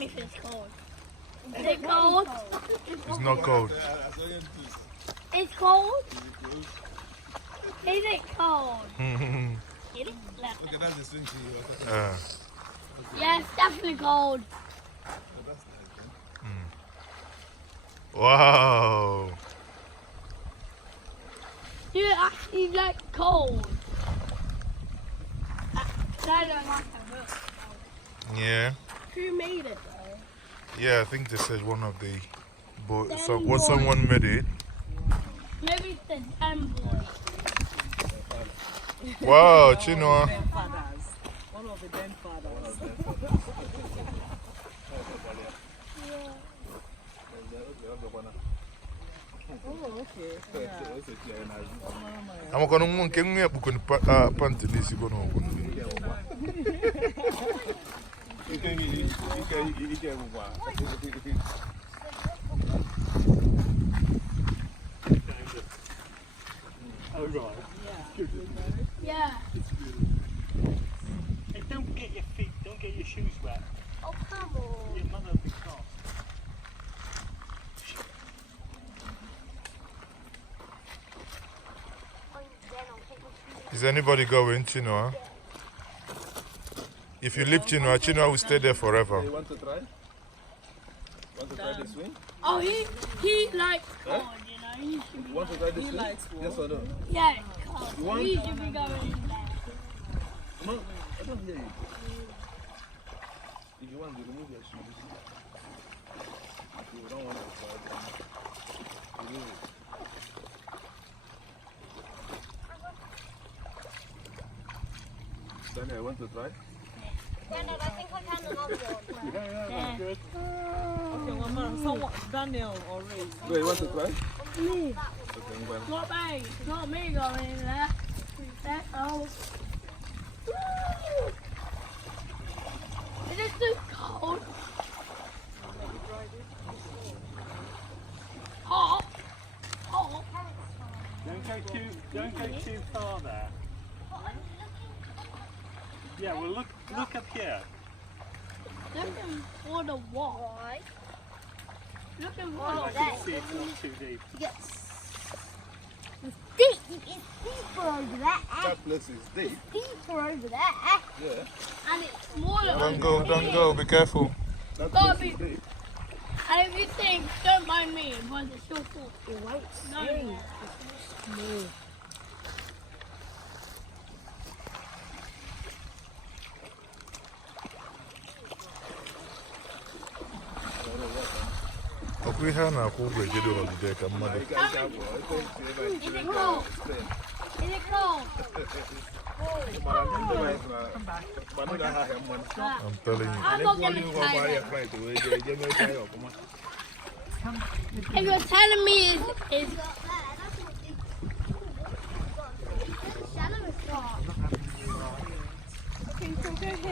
me if it's cold. Is it cold? It's not cold. It's cold? Is it cold? Get it? Okay, that's the swing tree. Yeah, it's definitely cold. Wow. Do you actually like cold? I don't like it. Yeah. Who made it though? Yeah, I think this is one of the boats. Den What boy. someone made it. Maybe it's the Den boy. Wow, Chinua. One of the den fathers. Oh, okay. I'm going to get me up with panty this. You're going to Oh, right. Yeah. Hey, don't get your feet, don't get your shoes wet. Oh, come on. Your mother will be cross. Is anybody going, Chinua? If you leave Chinua, Chinua will stay there forever. You want to try? Want to try the swing? Oh, he likes cold, you know. He should be You want to try the He swing? likes what? Yes or no? yeah, it's cold. You want- He should be going in there. No, I don't hear you. If you want to remove your shoes, if you don't want to try, then remove it. Daniel, you want to try? Daniel, I think I can another one. Yeah, good. Okay, one more. Someone, Daniel or Ray. Wait, you want to try? Me. Okay, well. Not me. Not me going in there. That oh. Is it too cold? Hot. Hot. Don't go too far there. Yeah, well look up here. Looking for the wall. Looking for I the can wall. see it's not too deep. It's deeper over there. That place is deep. Deeper over there. Yeah. And it's smaller. Don't go, be careful. That Gotta place is be- deep. And if you think, don't mind me, but it's your fault. No. Ọkụ ihe a na-akwụ ụgwọ ejedo holiday ka mmadụ. Is it cold? Is it cold? I'm telling you. I'm not gonna try that. If you're telling me is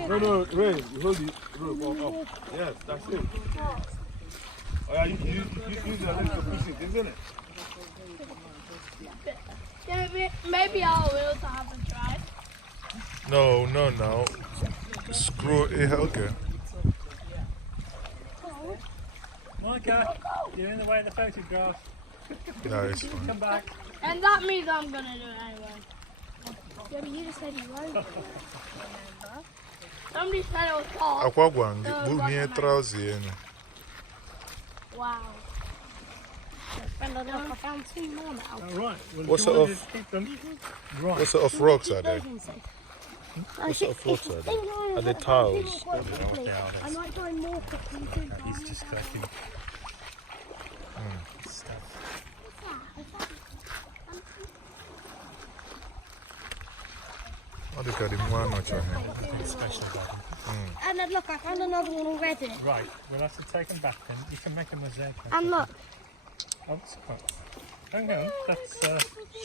No, Ray, you hold the rope up. Yes, that's it. Oh, yeah, you use your legs to push it, isn't it? maybe I will to have a try. No. Screw it. Okay. Micah, you're in the way of the photograph. No, it's fine. Come back. And that means I'm gonna do it anyway. Yeah, but you just said you won't. Somebody said it was hot. Akwa gwa gị bụ ihe trouser enu. Wow. And I found two more now. All right. Well, What if sort you want of- to keep them. Right. What sort of rocks are they? What sort of rocks are they? Are they tiles? I might find more quickly. He's just collecting stuff. Ọ dị ka dị nwa anọcha ha. Special about him. And then look, I found another one already. Right. We'll have to take them back then. You can make a mosaic. And look. Oh, it's quite. Hang on. That's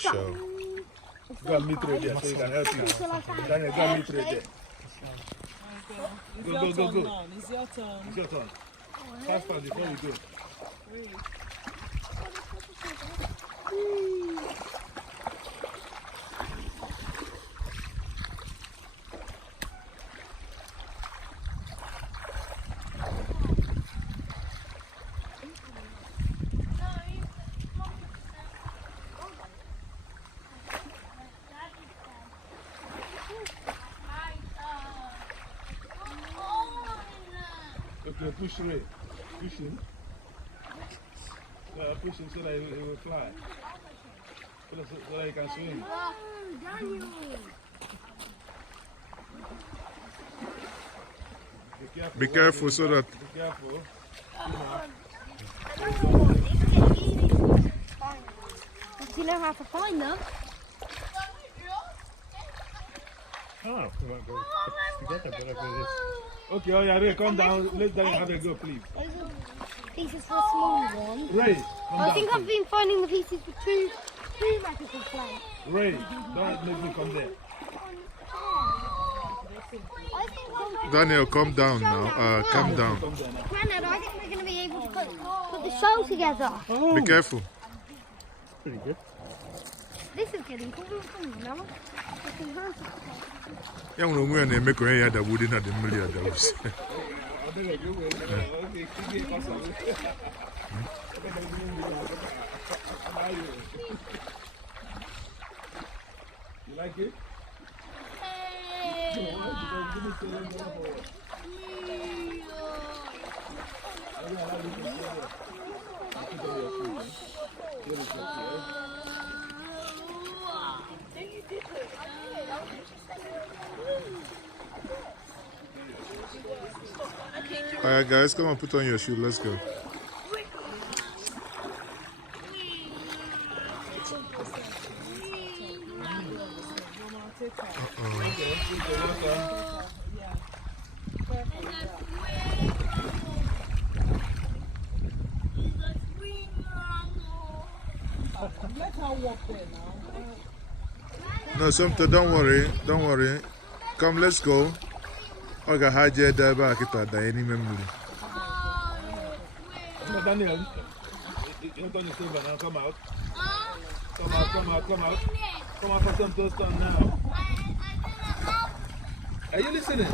Show. Go and meet right there so you can help you. Daniel, go and meet right there. It's Go, your go, turn go. now. It's your turn. It's your turn. Fast before we go. Okay, push Ray. Push him. Push him so that he will fly. So that he can swim. Daniel. Be careful so that. Be careful. Do you know how to find them? Oh, we won't go together, but I'll go this. Okay, oh yeah, Ray, come down. Let Daniel have a go, please. Pieces for a small one. Ray, come I down. think I've been finding the pieces for two magical play. Ray, don't make me come there. I think I'm Daniel, come down now. Calm down. Come there now. Granddad, I think we're going to be able to put the show together. Be careful. Pretty good. This is getting cool, now. Yeah, when we are making a that wouldn't have the million dollars. You like it? Alright, guys, come on, put on your shoe. Let's go. Let her walk there now. No, something, don't worry. Don't worry. Come, let's go. Okay, Haji, there back at any memory. No, Daniel, you're going to stay now. Come out. Come out, come out, come out. Come out for some toast on now. Are you listening?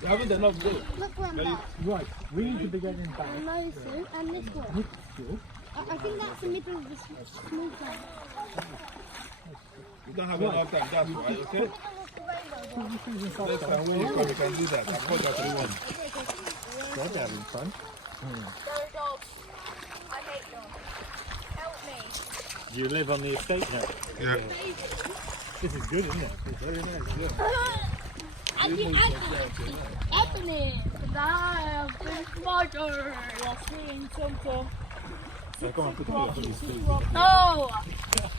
You haven't done enough go. Look where I'm Right, we need to be getting back. No, Sue, and this one. I think that's the middle of the small one. You don't have enough time, that's why, okay? Next time when you come, you can do that. I've got that one. They're having fun. Dogs. I hate dogs. Help me. Do you live on the estate now? Yeah. This is good, isn't it? It's very nice, yeah. Anthony, I have been smarter. You're seeing something. So come on, put on your hoodies, please. No!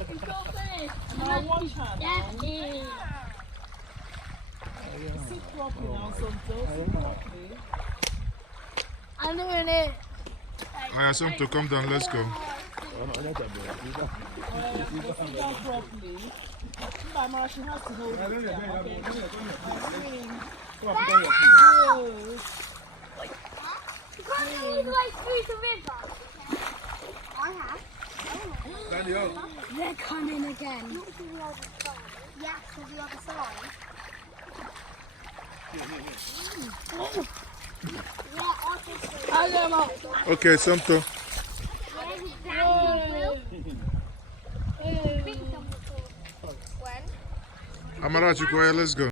You got finished. Now watch her now. That is. Sit properly now, something. Sit properly. I'm doing it. Alright, something, come down. Let's go. Sit down properly. Mama, she has to hold it. Okay. Good. You can't always like through the river. I have. Daniel. They're coming again. Yeah, to the other side. Okay, something. When? Amarachi, go ahead, let's go.